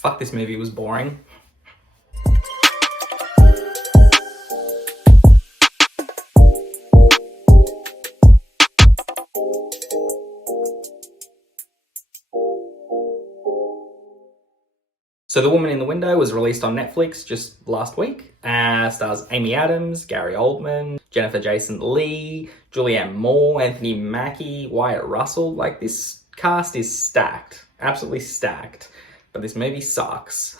Fuck, this movie was boring. So The Woman in the Window was released on Netflix just last week. Stars Amy Adams, Gary Oldman, Jennifer Jason Leigh, Julianne Moore, Anthony Mackie, Wyatt Russell. Like, this cast is stacked, absolutely stacked. But this movie sucks.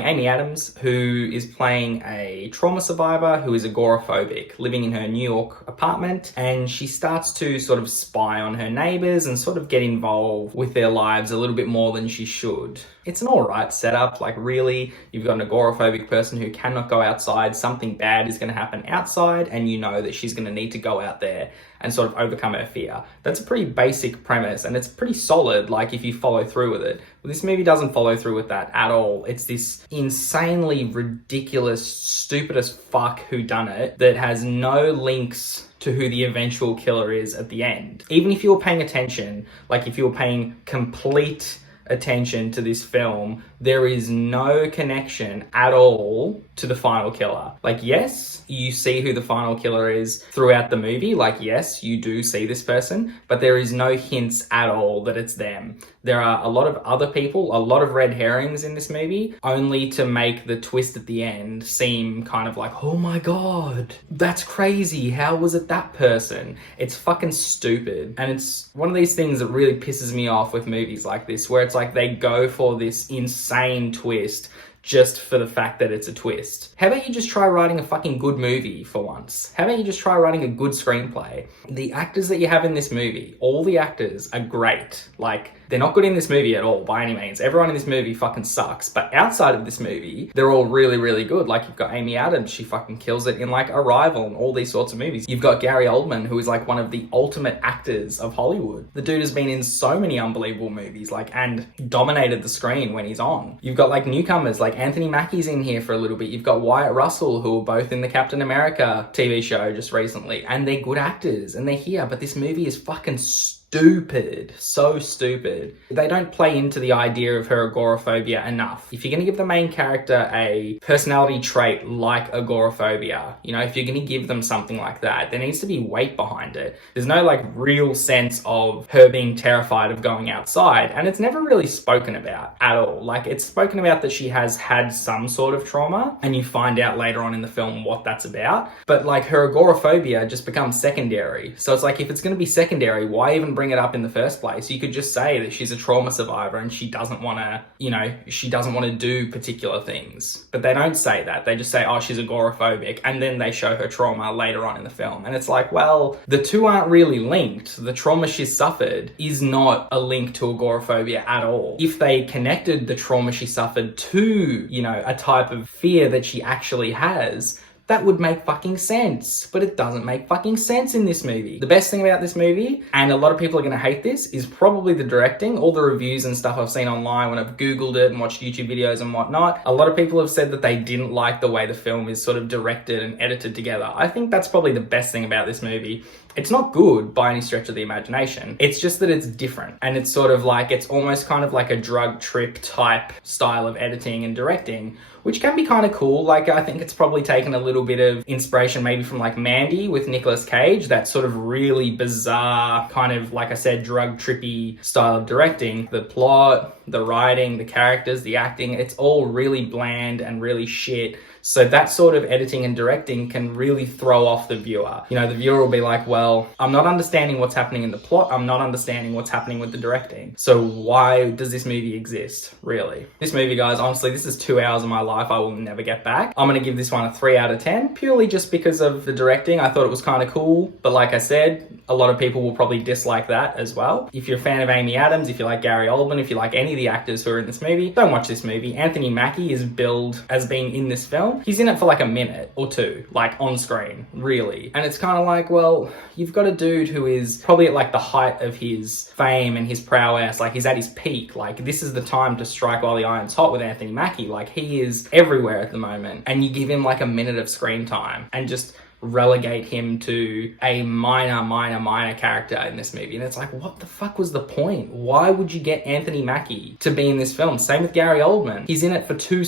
Amy Adams, who is playing a trauma survivor who is agoraphobic, living in her New York apartment, and she starts to sort of spy on her neighbors and sort of get involved with their lives a little bit more than she should. It's an alright setup. Like, really, you've got an agoraphobic person who cannot go outside, something bad is going to happen outside, and you know that she's going to need to go out there and sort of overcome her fear. That's a pretty basic premise, and it's pretty solid, like, if you follow through with it. But this movie doesn't follow through with that at all. It's this insanely ridiculous, stupid as fuck whodunit that has no links to who the eventual killer is at the end. Even if you were paying attention, like if you were paying complete attention to this film, there is no connection at all to the final killer. Like, yes, you see who the final killer is throughout the movie. Like, yes, you do see this person, but there is no hints at all that it's them. There are a lot of other people, a lot of red herrings in this movie, only to make the twist at the end seem kind of like, oh my god, that's crazy. How was it that person? It's fucking stupid. And it's one of these things that really pisses me off with movies like this, where it's like they go for this insane twist just for the fact that it's a twist. How about you just try writing a fucking good movie for once? How about you just try writing a good screenplay? The actors that you have in this movie, all the actors are great. Like, they're not good in this movie at all, by any means. Everyone in this movie fucking sucks. But outside of this movie, they're all really, really good. Like, you've got Amy Adams, she fucking kills it in, like, Arrival and all these sorts of movies. You've got Gary Oldman, who is, like, one of the ultimate actors of Hollywood. The dude has been in so many unbelievable movies, like, and dominated the screen when he's on. You've got, like, newcomers, like Anthony Mackie's in here for a little bit. You've got Wyatt Russell, who were both in the Captain America TV show just recently. And they're good actors, and they're here. But this movie is fucking stupid. So stupid. They don't play into the idea of her agoraphobia enough. If you're going to give the main character a personality trait like agoraphobia, you know, if you're going to give them something like that, there needs to be weight behind it. There's no, like, real sense of her being terrified of going outside, and it's never really spoken about at all. Like, it's spoken about that she has had some sort of trauma, and you find out later on in the film what that's about, but, like, her agoraphobia just becomes secondary. So it's like, if it's going to be secondary, why even bring it up in the first place? You could just say that she's a trauma survivor and she doesn't want to, you know, she doesn't want to do particular things. But they don't say that. They just say, oh, she's agoraphobic, and then they show her trauma later on in the film. And it's like, well, the two aren't really linked. The trauma she's suffered is not a link to agoraphobia at all. If they connected the trauma she suffered to, you know, a type of fear that she actually has, that would make fucking sense, but it doesn't make fucking sense in this movie. The best thing about this movie, and a lot of people are going to hate this, is probably the directing. All the reviews and stuff I've seen online when I've Googled it and watched YouTube videos and whatnot, a lot of people have said that they didn't like the way the film is sort of directed and edited together. I think that's probably the best thing about this movie. It's not good by any stretch of the imagination. It's just that it's different. And it's sort of like, it's almost kind of like a drug trip type style of editing and directing, which can be kind of cool. Like, I think it's probably taken a little bit of inspiration maybe from, like, Mandy with Nicolas Cage, that sort of really bizarre kind of, like I said, drug trippy style of directing. The plot, the writing, the characters, the acting, it's all really bland and really shit. So that sort of editing and directing can really throw off the viewer. You know, the viewer will be like, well, I'm not understanding what's happening in the plot. I'm not understanding what's happening with the directing. So why does this movie exist, really? This movie, guys, honestly, this is 2 hours of my life I will never get back. I'm going to give this one a 3 out of 10, purely just because of the directing. I thought it was kind of cool, but like I said, a lot of people will probably dislike that as well. If you're a fan of Amy Adams, if you like Gary Oldman, if you like any of the actors who are in this movie, don't watch this movie. Anthony Mackie is billed as being in this film. He's in it for like a minute or two, like on screen, really. And it's kind of like, well, you've got a dude who is probably at like the height of his fame and his prowess, like he's at his peak. Like, this is the time to strike while the iron's hot with Anthony Mackie. Like, he is everywhere at the moment. And you give him like a minute of screen time and just relegate him to a minor character in this movie. And it's like, what the fuck was the point? Why would you get Anthony Mackie to be in this film? Same with Gary Oldman. He's in it for 2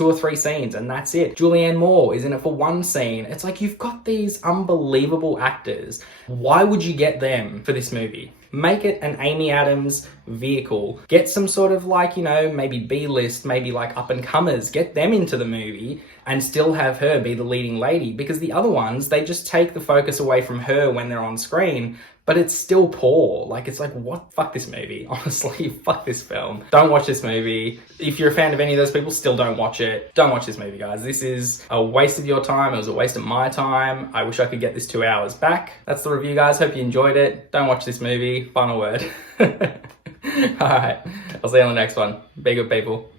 or 3 scenes, and that's it. Julianne Moore is in it for 1 scene. It's like, you've got these unbelievable actors. Why would you get them for this movie? Make it an Amy Adams vehicle. Get some sort of like, you know, maybe B-list, maybe like up-and-comers. Get them into the movie and still have her be the leading lady. Because the other ones, they just take the focus away from her when they're on screen, but it's still poor. Like, it's like, what? Fuck this movie. Honestly, fuck this film. Don't watch this movie. If you're a fan of any of those people, still don't watch it. Don't watch this movie, guys. This is a waste of your time. It was a waste of my time. I wish I could get this 2 hours back. That's the review, guys. Hope you enjoyed it. Don't watch this movie. Final word. All right. I'll see you on the next one. Be good, people.